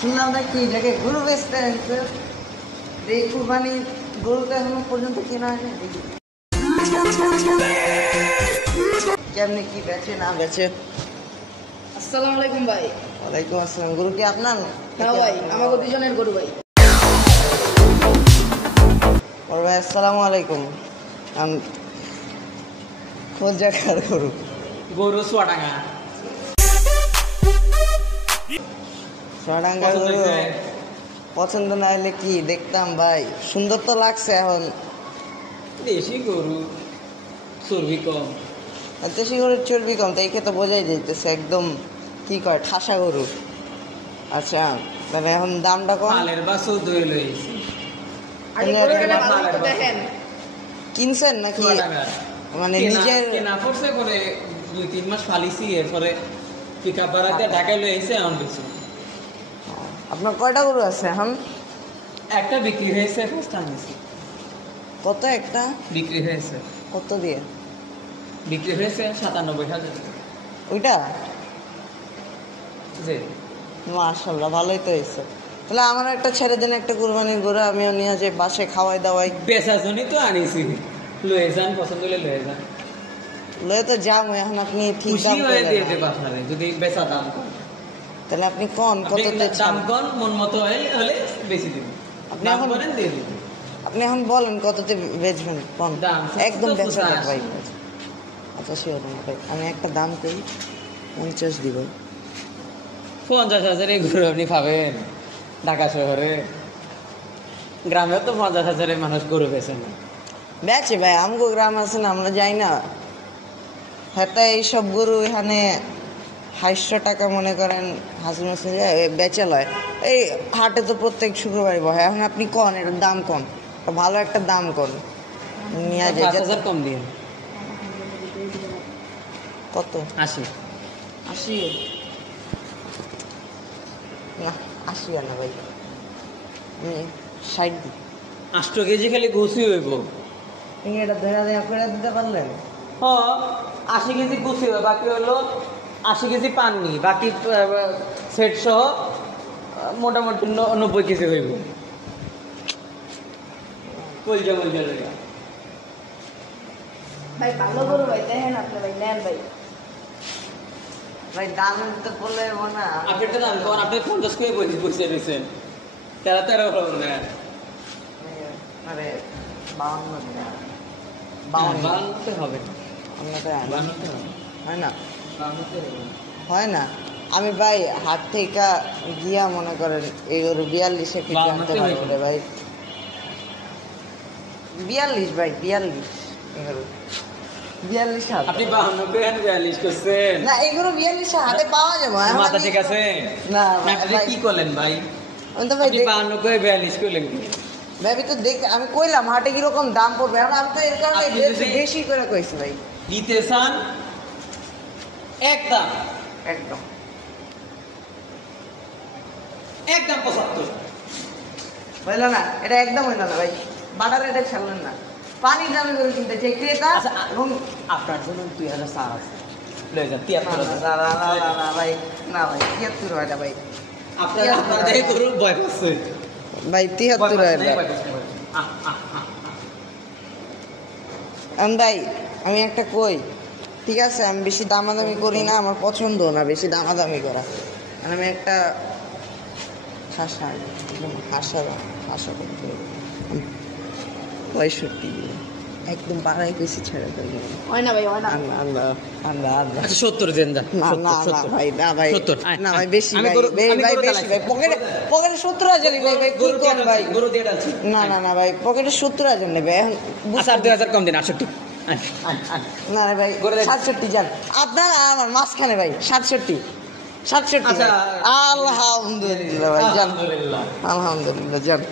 শুনলাম নাকি এটাকে গরু বেচতে আসছে, এই কুরবানি গরুটা এখনো পর্যন্ত কেনা হয়নি। কেমনি কি বেচে না বেচে? আসসালামু আলাইকুম ভাই। ওয়ালাইকুম আসসালাম। গরু কি আপনার? হ্যাঁ ভাই, আমাকে দুজনের গরু ভাই। বড় ভাই আসসালামু আলাইকুম। কোন জায়গার গরু? গরু চুয়াডাঙ্গা। চুয়াডাঙ্গা গরু পছন্দ না হলে কি দেখতাম ভাই, সুন্দর তো লাগছে। এখন দেশি গরু চর্বি কম। দেশি গরুর চর্বি কম, তাই খেতে বোঝাই যেতেছে একদম কি কয় ঠাসা গরু। আচ্ছা, মানে এখন দামটা কম। পালের বাসও দই লইছি আগে গরু কেনা ভালো তো দেখেন। কিনছেন নাকি? চুয়াডাঙ্গার। মানে নিজের কেনা পড়ছে পরে 2-3 মাস ফালিছি, এরপরে পিকআপ ভাড়াতে ঢাকায় লই আইছে এখন বেশি। আপনার কয়টা গরু আছে এখন? একটা বিক্রি হয়েছে, পাঁচটা আনছি। কত একটা বিক্রি হয়েছে, কত দিয়ে? বিক্রি হয়েছে 97,000 ওইটা জি। মাশাআল্লাহ, ভালোই তো হয়েছে। তাহলে আমার একটা ছেড়ে দেন, একটা কুরবানির গরু আমিও নিয়ে যে বাসে খাওয়াই দাওয়াই। বেচার জন্যই তো আনিছি, লয়ে যান, পছন্দ হলে লয়ে যান। লয়ে তো যাবো, এখন আপনি ঠিক খুশি দাম হয়ে দিয়ে করবেন দেবে না। আপনারে যদি বেচা দাম কম। তাহলে আপনি কোন আপনি কততে চান? দাম কম, মন মতো হলে বেশি দিবেন। আপনি দাম এখন- করেন দিয়ে দিবেন। আপনি এখন বলেন কততে বেচবেন কোন? দাম একদম 70 বেচা আছে। ভাই। আচ্ছা শিওর ভাই, আমি একটা দাম কই 50 দিব। 50,000 এই গরু আপনি পাবেন ঢাকা শহরে? গ্রামে তো 50,000 মানুষ গরু বেচে না। বেচে ভাই, আমগো গ্রাম আছে না, আমরা যাই না। হ্যাঁ, এইসব গরু এখানে 250 টাকা মনে করেন হাসিল মাসিল বেচে লয়। এই হাটে তো প্রত্যেক শুক্রবারই বহে। এখন আপনি কোন এটার দাম কোন, ভালো একটা দাম কোন নিয়ে যায়। 5,000 কম দিন, কত? 80। 80? না 80 না ভাই, আমি 60 দিই। 8 কেজি খালি গুছি হইব। আপনি এটা ধরে দেয়া করে দিতে পারলেন? হ্যাঁ, 80 কেজি গুছি হইব, বাকি হলো 80 কেজি পাননি, বাকি সেট সহ মোটামুটি 90 কেজি হইব। কলজা মলজা লইয়া ভাই ভালো গরু ভাই, দেখেন আপনি ভাই, নেন ভাই। ভাই দাম তো বললে না। আপনি তো দাম কোন, আপনি 50 করে বসে রয়েছেন, 13 হলো না। আরে 52 দিন। 52 হবে না, আমরা তো 52 হবে। হয় না, 52 হবে না। হয় না। আমি ভাই হাট থেকে গিয়া মনে করেন এই গরু 42-এ কি জানতে পারবো রে ভাই। 42 ভাই, 42 এগুলো 42 হাত। আপনি 52 করে 42 করছেন? না এগুলো 42 হাতে পাওয়া যাবে। এখন মাথা আমি- ঠিক আছে না না? আপনি ভাই, কি করলেন ভাই? আমি তো ভাই আপনি 52 করে 42 করলেন। ভাই আমি তো দেখ, আমি কইলাম হাটে কিরকম দাম পড়বে। এখন আমি তো এর কারণে আপনি যদি- বেশি করে কইছি ভাই। দিতে চান একদম একদম একদম 75। হইল না, এটা একদম হইল না ভাই। বাটার এটা ছাড়লেন না। পানি দামে করে কিনতে চাই ক্রেতা। আচ্ছা, এবং আপনার জন্য 2000 চার আছে, লয়ে যান। না, 73 না, না, না, না, না, ভাই, না ভাই, 73 হয় না ভাই। আপনার দেখে গরুর ভয় পাচ্ছে। ভাই 73 হয় না। ভাই আমি একটা কই, ঠিক আছে, আমি বেশি দামাদামি করি না, আমার পছন্দ না বেশি দামাদামি করা। আর আমি একটা হাসা, একদম হাসা করতে হবে। 65 একদম বাড়াই বেশি ছেড়ে দেবে। হয় না ভাই, হয় না। আল্লাহ 70 দেন যা। না না না ভাই, না ভাই, 70 না ভাই, বেশি আমি ভাই, গরু- ভাই, আমি ভাই, গরু বেশি চালাইছি। ভাই, পকেটে 70,000 ভাই, ভাই কি কোন ভাই? গরু দিয়ে ডালছি। না না না ভাই, পকেটে 70,000 নেবে এখন। আচ্ছা, আর 2000 কম দিন, 68। না রে ভাই, গরু দেখ। 67 যান আপনার আর আমার মাঝখানে ভাই, 67 আচ্ছা। আলহামদুলিল্লাহ ভাই, যান আলহামদুলিল্লাহ। আলহামদুলিল্লাহ, যান।